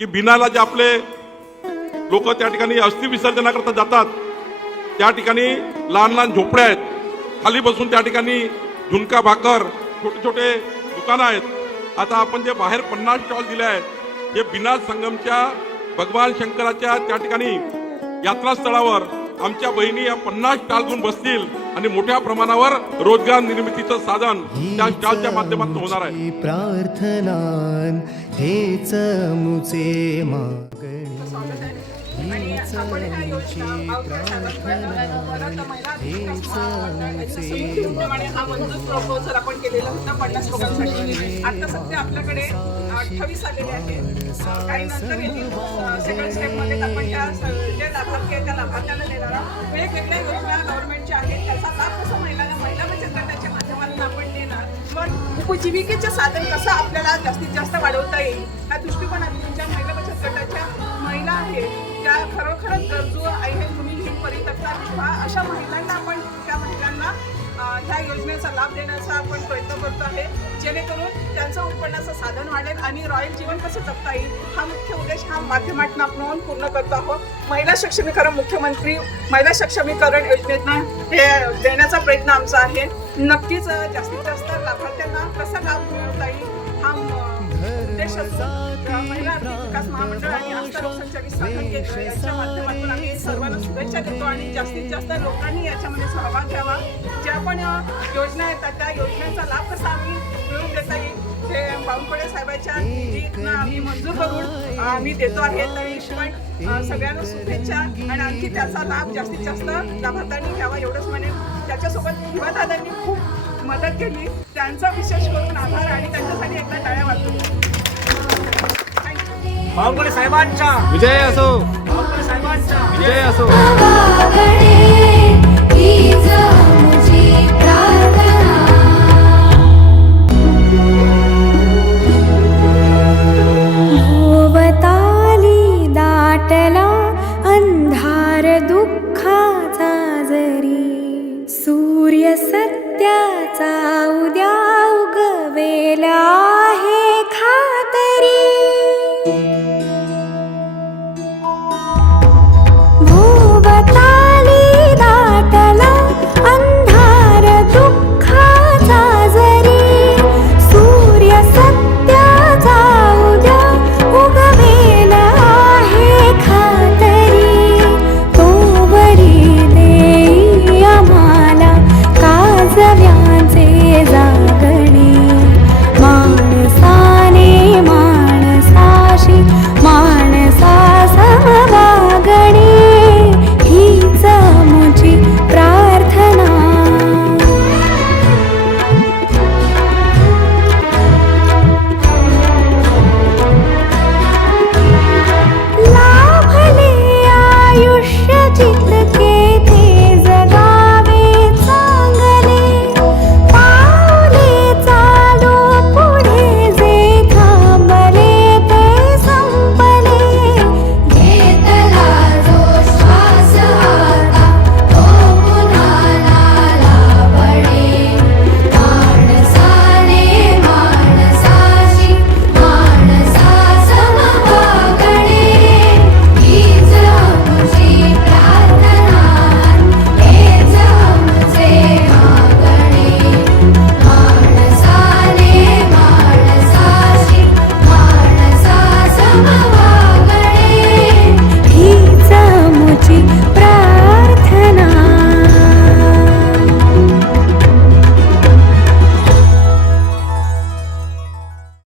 की बिनाला जे आपले लोक त्या ठिकाणी अस्थि विसर्जनाकरता जातात त्या ठिकाणी लहान लहान झोपड्या आहेत. खाली बसून त्या ठिकाणी झुणका भाकर छोटे छोटे दुकानं आहेत. आता आपण जे बाहेर पन्नास स्टॉल दिले आहेत हे बिना संगमच्या भगवान शंकराच्या त्या ठिकाणी यात्रास्थळावर आमच्या बहिणी या पन्नास स्टॉल घेऊन बसतील. आणि मोठ्या प्रमाणावर रोजगार निर्मितीचं साधन त्या स्टॉलच्या माध्यमातून होणार आहे. प्रार्थनान हेच मुचे हा प्रपोजल आपण केलेला होता पन्नास लोकांसाठी आता सध्या आपल्याकडे अठ्ठावीस आलेले आहेत. काही नंतर सेकंड स्टेपमध्ये आपण उपजीविकेचे साधन कसं आपल्याला जास्तीत जास्त वाढवता येईल? या दृष्टिकोनातून ज्या महिला बचत गटाच्या महिला आहेत. त्या खरोखरच गरजू आहेत भूमिहीन परितक्ता विधवा अशा महिलांना आपण त्या महिलांना ह्या योजनेचा लाभ देण्याचा आपण प्रयत्न करतो आहे. जेणेकरून त्यांचं उत्पन्नाचं साधन वाढेल आणि रॉयल जीवन कसं जगता येईल हा मुख्य उद्देश हा माध्यमातून आपण पूर्ण करतो आहोत. महिला सक्षमीकरण मुख्यमंत्री महिला सक्षमीकरण योजनेतनं हे देण्याचा प्रयत्न आमचा आहे. नक्कीच जास्तीत जास्त लाभार्थ्यांना कसा लाभ मिळवता येईल हा अं, उद्देश विकास महामंडळ आणि आस्था केंद्र यांच्या माध्यमातून आम्ही सर्वांना शुभेच्छा देतो आणि जास्तीत जास्त लोकांनी याच्यामध्ये सहभाग घ्यावा. ज्या पण योजना येतात त्या योजनेचा लाभ कसा आम्ही मिळवून देता येईल ते बावनकुळे साहेबांच्या निधीतनं आम्ही मंजूर करून आम्ही देतो आहे. तरी पण सगळ्यांना शुभेच्छा आणि आणखी त्याचा लाभ जास्तीत जास्त लाभार्थ्यांनी घ्यावा एवढंच म्हणेन. त्याच्यासोबत हिवादादांनी खूप मदत केली. त्यांचा विशेष करून आभार आणि त्यांच्यासाठी एकदा टाळ्या वाजतो बाहुबली साहेबांचा दाटला अंधार जरी. सूर्य सत्याचा उद्या Oh,